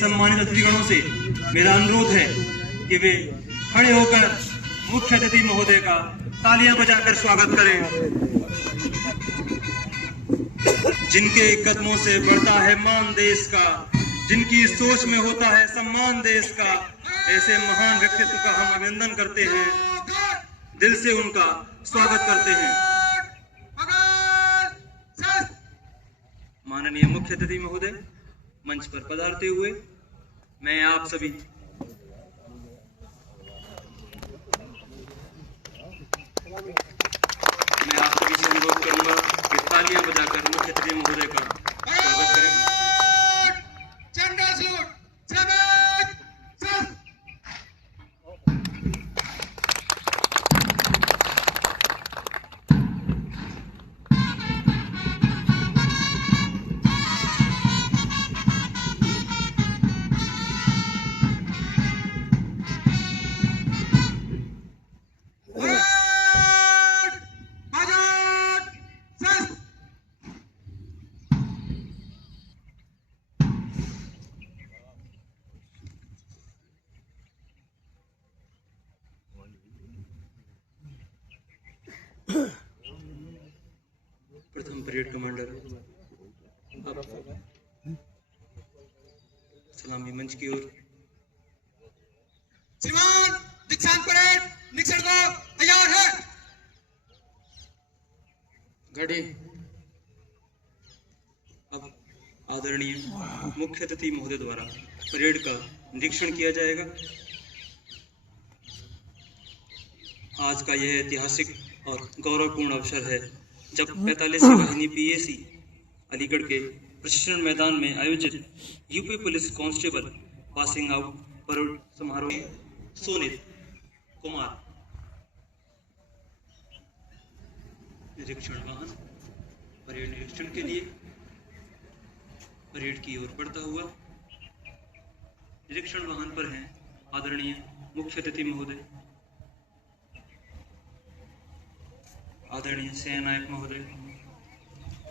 सम्मानित अतिथिगणों से मेरा अनुरोध है कि वे खड़े होकर मुख्य अतिथि महोदय का तालियां बजाकर स्वागत करें। जिनके कदमों से बढ़ता है मान देश का, जिनकी सोच में होता है सम्मान देश का, ऐसे महान व्यक्तित्व का हम अभिनंदन करते हैं, दिल से उनका स्वागत करते हैं। माननीय मुख्य अतिथि महोदय, मंच पर पधारते हुए मैं आप सभी से अनुरोध करूंगा कि तालियां बजाकर मुख्य अतिथि महोदय का स्वागत करें। प्रथम परेड कमांडर सलामी मंच की ओर। श्रीमान दीक्षांत परेड निरीक्षण को तैयार है। घड़ी। अब आदरणीय मुख्य अतिथि महोदय द्वारा परेड का निरीक्षण किया जाएगा। आज का यह ऐतिहासिक और गौरवपूर्ण अवसर है जब 45वीं वाहिनी पीएसी अलीगढ़ के प्रशिक्षण मैदान में आयोजित UP police constable passing out parade समारोह सोनित कुमार निरीक्षण वाहन परेड निरीक्षण के लिए परेड की ओर बढ़ता हुआ। निरीक्षण वाहन पर हैं आदरणीय मुख्य अतिथि महोदय, आदरणीय सेना नायक महोदय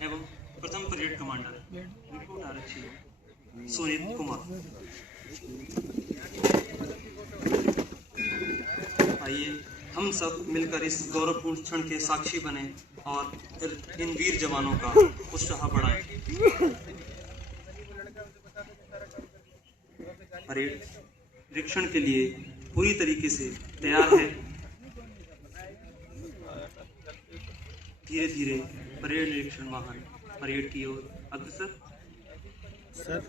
एवं प्रथम परेड कमांडर रिपोर्ट आरक्षी सोनित कुमार। आइए हम सब मिलकर इस गौरवपूर्ण क्षण के साक्षी बने और इन वीर जवानों का उत्साह बढ़ाएं। परेड निरीक्षण के लिए पूरी तरीके से तैयार है। धीरे धीरे परेड निरीक्षण वाहन परेड की ओर अग्रसर। सर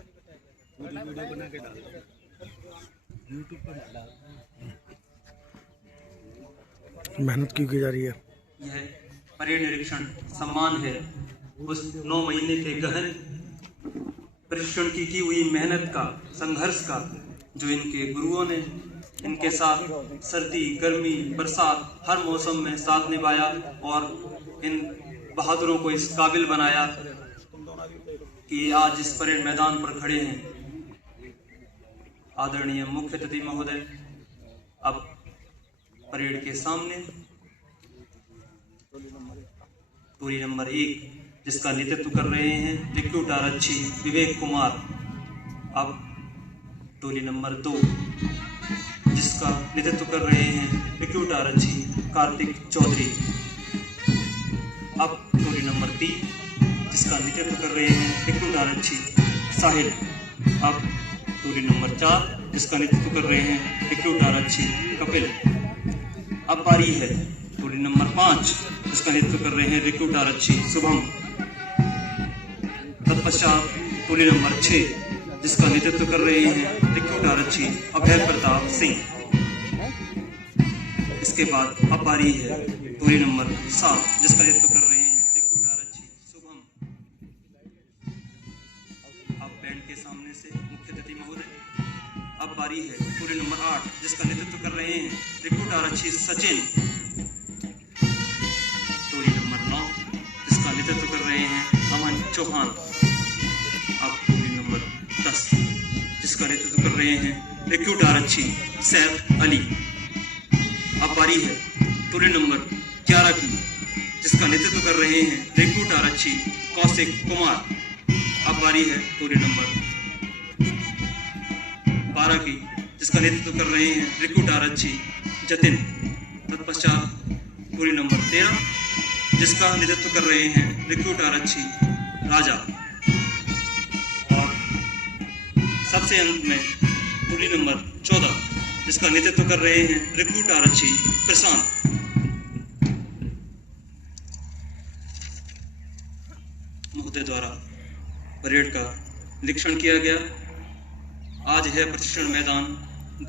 वीडियो बना के डाल यूट्यूब पर डाल। मेहनत क्यों की जा रही है? यह परेड निरीक्षण सम्मान है उस 9 महीने के गहन प्रशिक्षण की हुई मेहनत का, संघर्ष का, जो इनके गुरुओं ने इनके साथ सर्दी, गर्मी, बरसात हर मौसम में साथ निभाया और इन बहादुरों को इस काबिल बनाया कि आज इस परेड मैदान पर खड़े हैं। आदरणीय मुख्य अतिथि महोदय, अब परेड के सामने टोली नंबर 1 जिसका नेतृत्व कर रहे हैं रिक्रूट आरक्षी विवेक कुमार। अब टोली नंबर 2 जिसका नेतृत्व कर रहे हैं रिक्रूट आरक्षी कार्तिक चौधरी। अब टोली नंबर 3 जिसका नेतृत्व कर रहे हैं रिक्रूट आरक्षी साहिल। अब टोली नंबर 4 जिसका नेतृत्व कर रहे हैं रिक्रूट आरक्षी कपिल। अब बारी है टोली नंबर 5 जिसका नेतृत्व कर रहे हैं रिक्रूट आरक्षी शुभम। तत्पश्चात टोली नंबर 6 जिसका नेतृत्व कर रहे हैं रिक्रूट आरक्षी अभय प्रताप सिंह। इसके बाद अब बारी है टोली नंबर 7 जिसका नेतृत्व कर रहे हैं रिक्रूट आरक्षी शुभम। अब बैंड के सामने से मुख्य अतिथि महोदय। अब बारी है टोली नंबर 8 जिसका नेतृत्व कर रहे हैं रिक्रूट आरक्षी सचिन। टोली नंबर 9 जिसका नेतृत्व कर रहे हैं अमन चौहान। अब टोली नंबर 10 जिसका नेतृत्व कर रहे हैं रिक्रूट आरक्षी सैफ अली। अब बारी है टोली नंबर 11 की जिसका नेतृत्व कर रहे हैं रिक्रूट आरक्षी कौशिक कुमार। अब बारी है टोली नंबर 12 की, जिसका नेतृत्व कर रहे हैं रिक्रूट आरक्षी जतिन। तत्पश्चात टोली नंबर 13, जिसका नेतृत्व कर रहे हैं रिक्रूट आरक्षी राजा। और सबसे अंत में टोली नंबर 14, जिसका नेतृत्व कर रहे हैं रिक्रूट आरक्षी प्रशांत। महोदय द्वारा परेड का निरीक्षण किया गया। आज यह प्रशिक्षण मैदान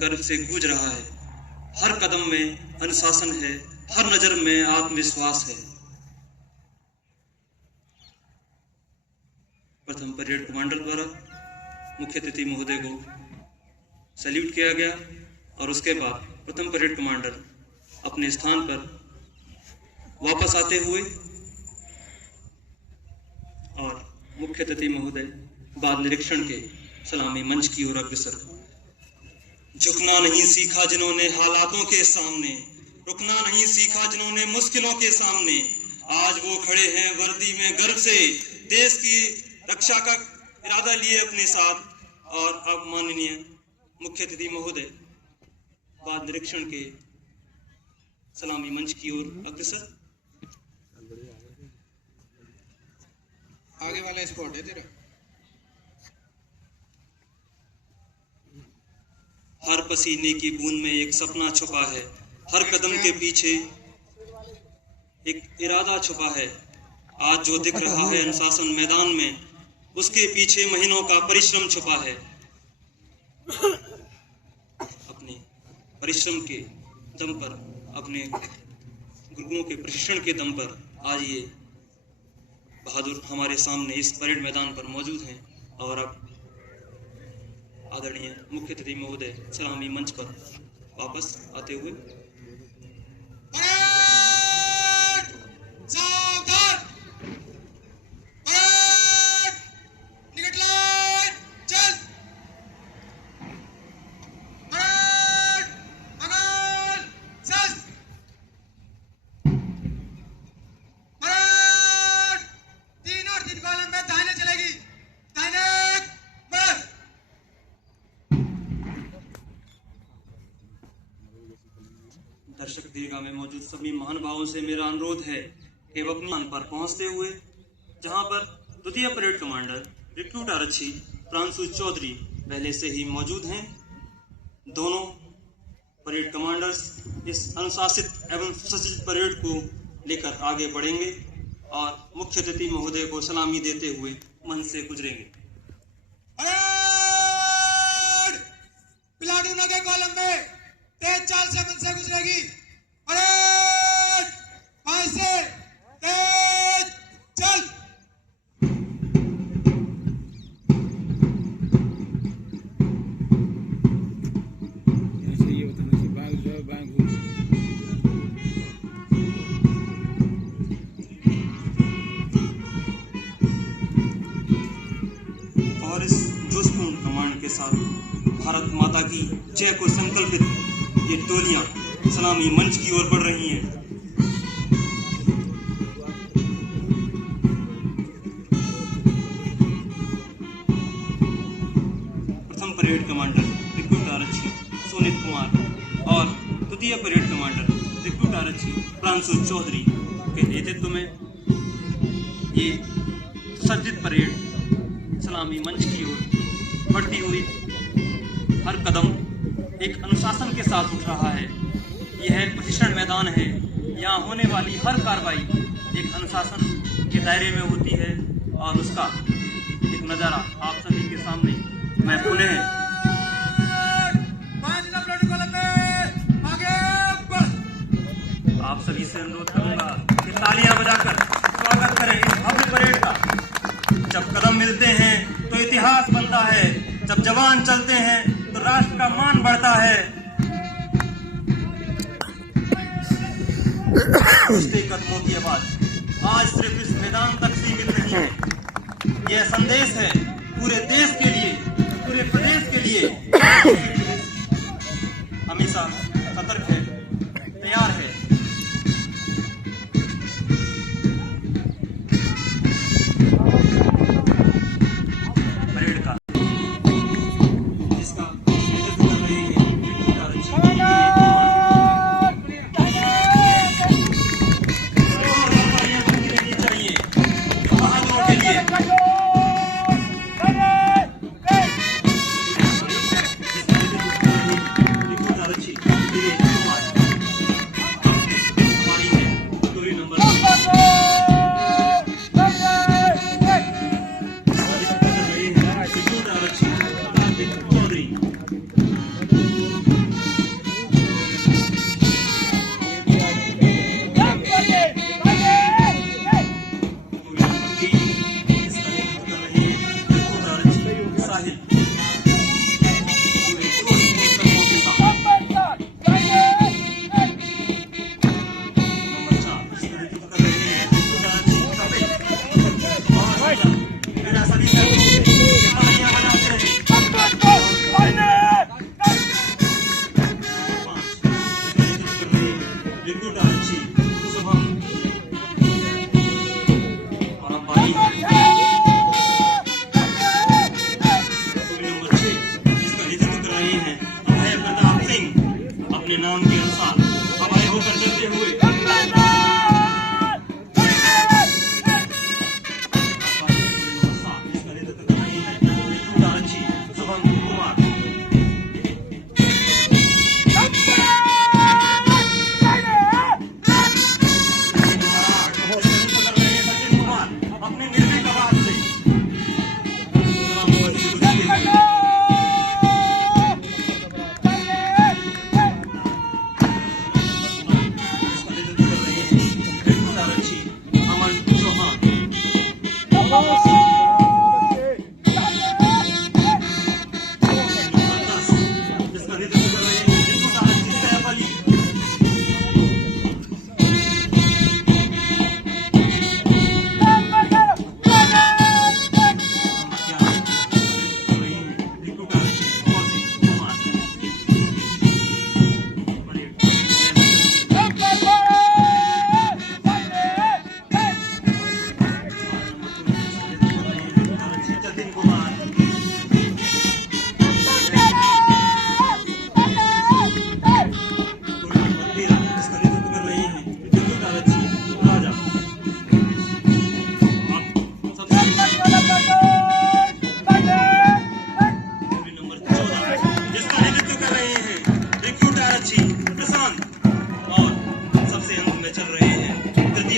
गर्व से गूंज रहा है। हर कदम में अनुशासन है, हर नजर में आत्मविश्वास है। प्रथम परेड कमांडर द्वारा मुख्य अतिथि महोदय को सैल्यूट किया गया और उसके बाद प्रथम परेड कमांडर अपने स्थान पर वापस आते हुए और मुख्य अतिथि महोदय बाद निरीक्षण के सलामी मंच की ओर अग्रसर। झुकना नहीं सीखा जिन्होंने हालातों के सामने, रुकना नहीं सीखा जिन्होंने मुश्किलों के सामने, आज वो खड़े हैं वर्दी में गर्व से, देश की रक्षा का इरादा लिए अपने साथ। और अब माननीय मुख्य अतिथि महोदय बाद निरीक्षण के सलामी मंच की ओर अग्रसर। आगे वाला स्पॉट है तेरा। हर पसीने की बूंद में एक सपना छुपा है, हर कदम के पीछे एक इरादा छुपा है। आज जो दिख रहा है अनुशासन मैदान में, उसके पीछे महीनों का परिश्रम छुपा है। अपने परिश्रम के दम पर, अपने गुरुओं के प्रशिक्षण के दम पर आज ये बहादुर हमारे सामने इस परेड मैदान पर मौजूद हैं। और अब आदरणीय मुख्य अतिथि महोदय सलामी मंच पर वापस आते हुए दर्शक दीर्घा में मौजूद सभी महानुभावों से मेरा अनुरोध है कि वह अपने स्थान पर पहुंचते हुए, जहां पर द्वितीय परेड कमांडर रिक्रूट आरक्षी प्रांशु चौधरी पहले से ही मौजूद हैं, दोनों परेड कमांडर्स इस अनुशासित एवं सुसज्जित परेड को लेकर आगे बढ़ेंगे और मुख्य अतिथि महोदय को सलामी देते हुए मंच से गुजरेंगे। प्लाटूनों के कॉलम में तेज चाल से मंच से गुजरेगी। परेड 5 से तेज चल। और इस जोशपूर्ण कमांड के साथ भारत माता की जय को संकल्पित ये टोलियां सलामी मंच की ओर बढ़ रही हैं। प्रथम परेड कमांडर रिक्रूट आरक्षी सोनित कुमार और द्वितीय परेड कमांडर रिक्रूट आरक्षी प्रांशु चौधरी के नेतृत्व में ये सुसज्जित परेड सलामी मंच की ओर बढ़ती हुई हर कदम एक अनुशासन के साथ उठ रहा है। यह प्रशिक्षण मैदान है, यहाँ होने वाली हर कार्रवाई एक अनुशासन के दायरे में होती है और उसका एक नज़ारा आप सभी के सामने मैं पुनः आप सभी से अनुरोध करूंगा कि तालियां बजाकर स्वागत करें इस भव्य परेड का। जब कदम मिलते हैं तो इतिहास बनता है, जब जवान चलते हैं तो राष्ट्र का मान बढ़ता है। उठते कदमों की आवाज आज सिर्फ इस मैदान तक सीमित नहीं है, यह संदेश है पूरे देश के लिए, पूरे प्रदेश के लिए। हमेशा सतर्क है, तैयार है। परेड का जिसका अपने नाम के अनुसार हवाई होकर चलते हुए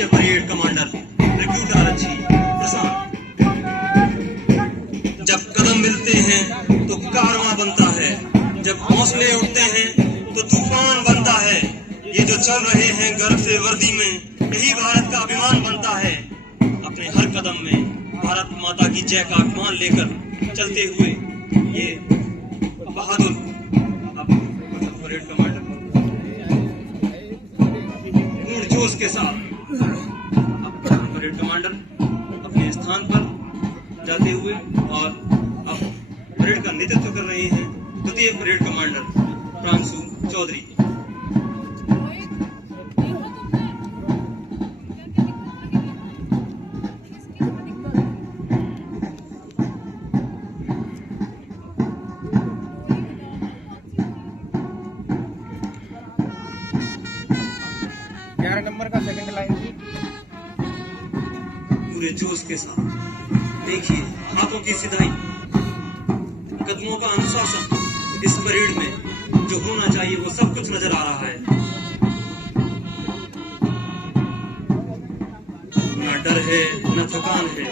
परेड कमांडर रिक्रूटर आरक्षी प्रशांत। जब कदम मिलते हैं तो कारवां बनता है, जब हौसले उठते हैं तो तूफान बनता है। ये जो चल रहे हैं गर्व से वर्दी में, यही भारत का अभिमान बनता है। अपने हर कदम में भारत माता की जय का आह्वान लेकर चलते हुए ये बहादुर परेड कमांडर पूर्ण जोश के साथ परेड कमांडर अपने स्थान पर जाते हुए और अब परेड का नेतृत्व कर रहे हैं द्वितीय parade commander Pranshu Chaudhary. Number का सेकंड लाइन थी। पूरे जोश के साथ देखिए हाथों की सिधाई, कदमों का अनुशासन। इस परेड में जो होना चाहिए वो सब कुछ नजर आ रहा है। न डर है न थकान है।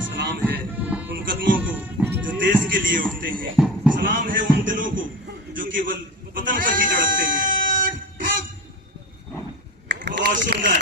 सलाम है उन कदमों को जो देश के लिए उठते हैं। सलाम है उन दिलों को जो केवल वतन पर ही धड़कते हैं। बहुत सुंदर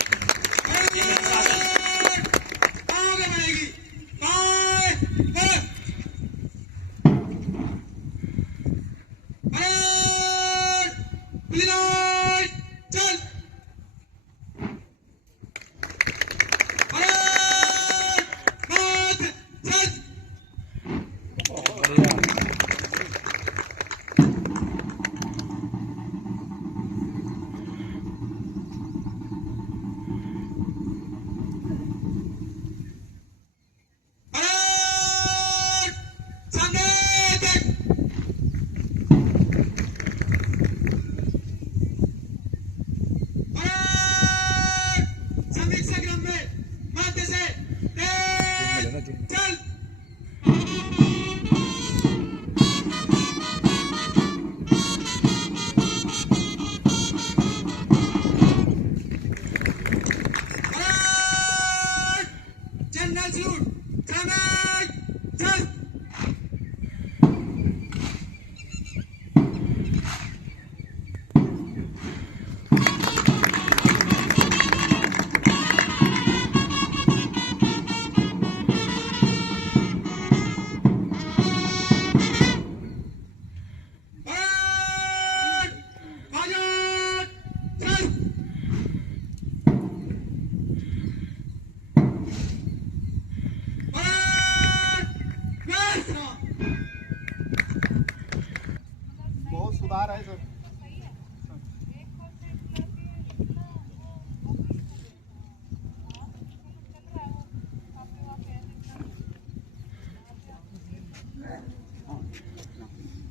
बाहर आए सर।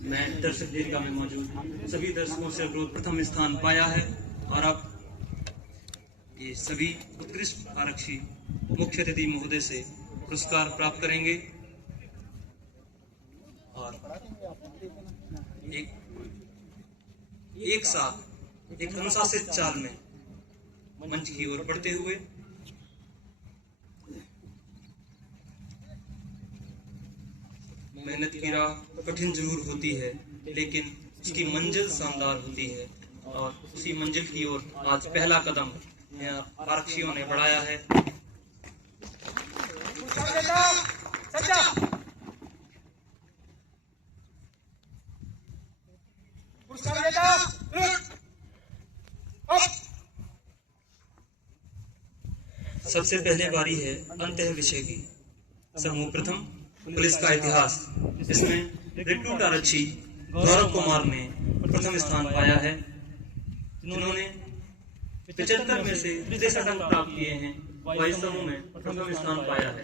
मैं दर्शक दीर्घा में मौजूद सभी दर्शकों से अनुरोध प्रथम स्थान पाया है और अब ये सभी उत्कृष्ट आरक्षी मुख्य अतिथि महोदय से पुरस्कार प्राप्त करेंगे और एक साथ एक अनुशासित चाल में मंच की ओर बढ़ते हुए मेहनत की राह कठिन जरूर होती है, लेकिन उसकी मंजिल शानदार होती है और उसी मंजिल की ओर आज पहला कदम यहाँ आरक्षियों ने बढ़ाया है। सबसे पहले बारी है अंतः विषय की। समूह प्रथम पुलिस का इतिहास, इसमें रिक्रूट आरक्षी गौरव कुमार ने प्रथम स्थान पाया है, जिन्होंने 75 में से 63 अंक प्राप्त किए हैं। वह इस समूह में प्रथम स्थान पाया है।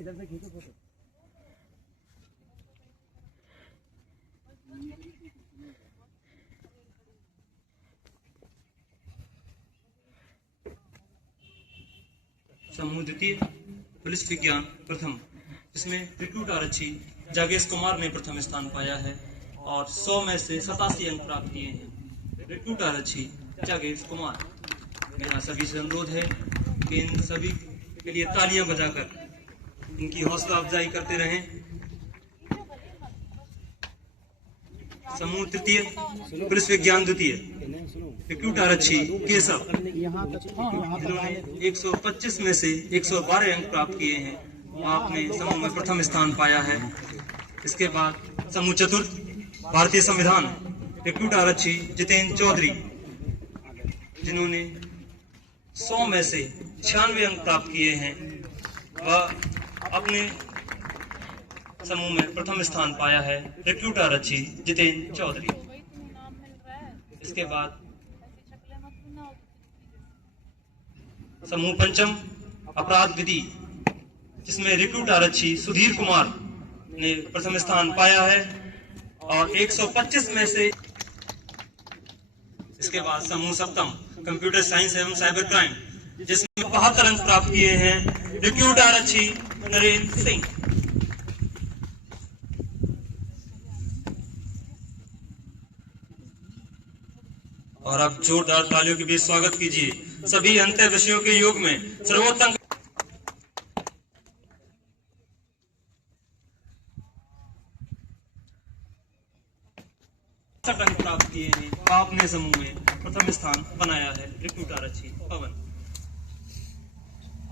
इधर से खींचो फोटो। समूह द्वितीय पुलिस विज्ञान प्रथम, इसमें रिक्रूट आरक्षी जागेश कुमार ने प्रथम स्थान पाया है और 100 में से 87 अंक प्राप्त किए हैं। रिक्रूट आरक्षी जागेश कुमार। मेरा सभी से अनुरोध है कि इन सभी के लिए तालियां बजाकर इनकी हौसला अफजाई करते रहें। समूह तृतीय पुलिस विज्ञान द्वितीय रिक्रूट आरक्षी केशव, जिन्होंने 125 में से 112 अंक प्राप्त किए हैं। आपने समूह में प्रथम स्थान पाया है। इसके बाद समूह चतुर्थ भारतीय संविधान रिक्रूट आरक्षी जितेंद्र चौधरी, जिन्होंने 100 में से 96 अंक प्राप्त किए हैं। वह अपने समूह में प्रथम स्थान पाया है। रिक्रूट आरक्षी जितेंद्र चौधरी। इसके बाद समूह पंचम अपराध विधि, जिसमें रिक्रूट आरक्षी सुधीर कुमार ने प्रथम स्थान पाया है और 125 में से। इसके बाद समूह सप्तम कंप्यूटर साइंस एवं साइबर क्राइम, जिसमें 72 अंक प्राप्त किए हैं। रिक्रूट आरक्षी नरेंद्र सिंह। और अब जोरदार तालियों के बीच स्वागत कीजिए सभी अंतर विषयों के योग में सर्वोत्तम अंक प्राप्त किए हैं। आपने समूह में प्रथम स्थान बनाया है। रिक्रूट आरक्षी पवन।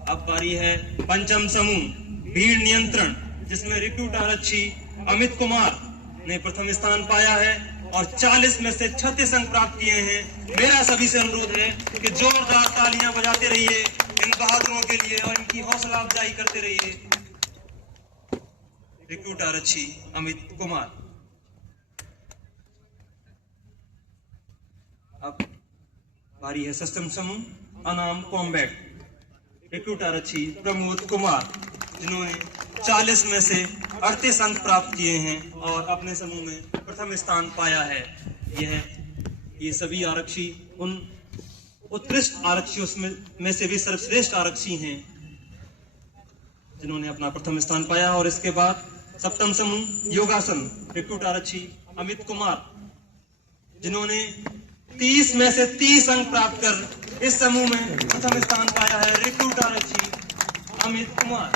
अब बारी है पंचम समूह भीड़ नियंत्रण, जिसमें रिक्रूट आरक्षी अमित कुमार ने प्रथम स्थान पाया है और 40 में से 36 अंक प्राप्त किए हैं। मेरा सभी से अनुरोध है कि जोरदार तालियां बजाते रहिए इन बहादुरों के लिए और इनकी हौसला अफजाई करते रहिए। रिक्रूट आरक्षी अमित कुमार। अब बारी है सप्तम समूह अनाम कॉम्बैट रिक्रूट आरक्षी प्रमोद कुमार, जिन्होंने 40 में से 38 अंक प्राप्त किए हैं और अपने समूह में प्रथम स्थान पाया है। ये सभी आरक्षी उन उत्कृष्ट आरक्षियों में से भी सर्वश्रेष्ठ आरक्षी हैं, जिन्होंने अपना प्रथम स्थान पाया। और इसके बाद सप्तम समूह योगासन रिक्रूट आरक्षी अमित कुमार, जिन्होंने 30 में से 30 अंक प्राप्त कर इस समूह में प्रथम स्थान पाया है। रिक्रूट आरक्षी अमित कुमार।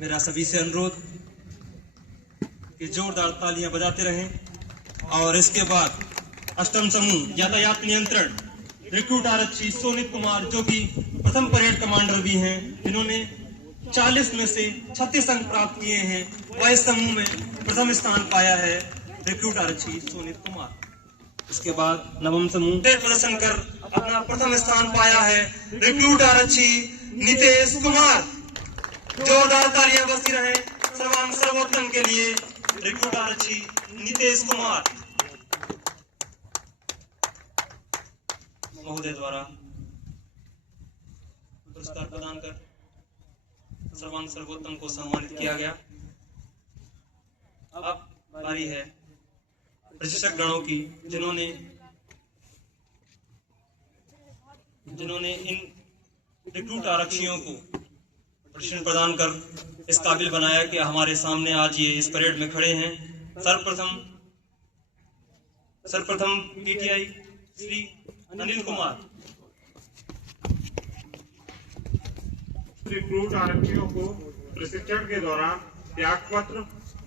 मेरा सभी से अनुरोध कि जोरदार तालियां बजाते रहें। और इसके बाद अष्टम समूह यातायात नियंत्रण रिक्रूट आरक्षी सोनित कुमार, जो कि प्रथम परेड कमांडर भी हैं, जिन्होंने 40 में से 36 अंक प्राप्त किए हैं। वह इस समूह में प्रथम स्थान पाया है। रिक्रूट आरक्षी सोनित कुमार। इसके बाद नवम समूह प्रदर्शन कर अपना प्रथम स्थान पाया है रिक्रूट आरक्षी नितेश कुमार। जोरदार तालियां बजती रहे सर्वांग सर्वोत्तम के लिए रिक्रूट आरक्षी नितेश कुमार महोदय द्वारा पुरस्कार प्रदान कर सर्वांग सर्वोत्तम को सम्मानित किया गया। अब बारी है प्रशिक्षक गणों की जिन्होंने इन रिक्रूट आरक्षियों को प्रशिक्षण प्रदान कर इस काबिल बनाया कि हमारे सामने आज ये इस परेड में खड़े हैं। सर्वप्रथम पीटीआई श्री अनिल कुमार। रिक्रूट आरक्षियों को प्रशिक्षण के दौरान त्याग पत्र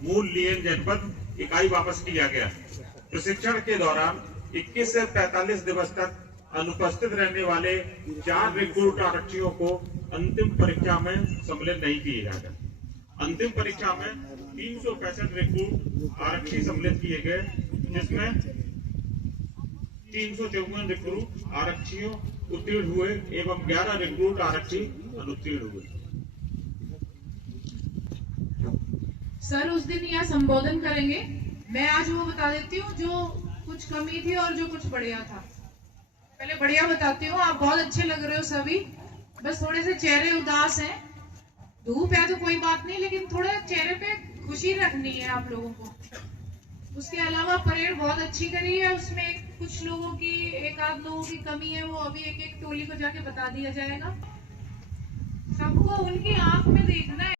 मूल लिए जनपद इकाई वापस किया गया। प्रशिक्षण के दौरान 21 से 45 दिवस तक अनुपस्थित रहने वाले 4 रिक्रूट आरक्षियों को अंतिम परीक्षा में सम्मिलित नहीं किया गया। अंतिम परीक्षा में 365 रिक्रूट आरक्षी सम्मिलित किए गए, जिसमें 354 रिक्रूट आरक्षियों उत्तीर्ण हुए एवं 11 रिक्रूट आरक्षी अनुत्तीर्ण हुए। सर उस दिन यह संबोधन करेंगे। मैं आज वो बता देती हूँ जो कुछ कमी थी और जो कुछ बढ़िया था। पहले बढ़िया बताती हूँ। आप बहुत अच्छे लग रहे हो सभी, बस थोड़े से चेहरे उदास हैं। धूप है तो कोई बात नहीं, लेकिन थोड़ा चेहरे पे खुशी रखनी है आप लोगों को। उसके अलावा परेड बहुत अच्छी करी है। उसमें कुछ लोगों की, एक आध लोगों की कमी है, वो अभी एक एक टोली को जाके बता दिया जाएगा। सबको उनकी आंख में देखना है।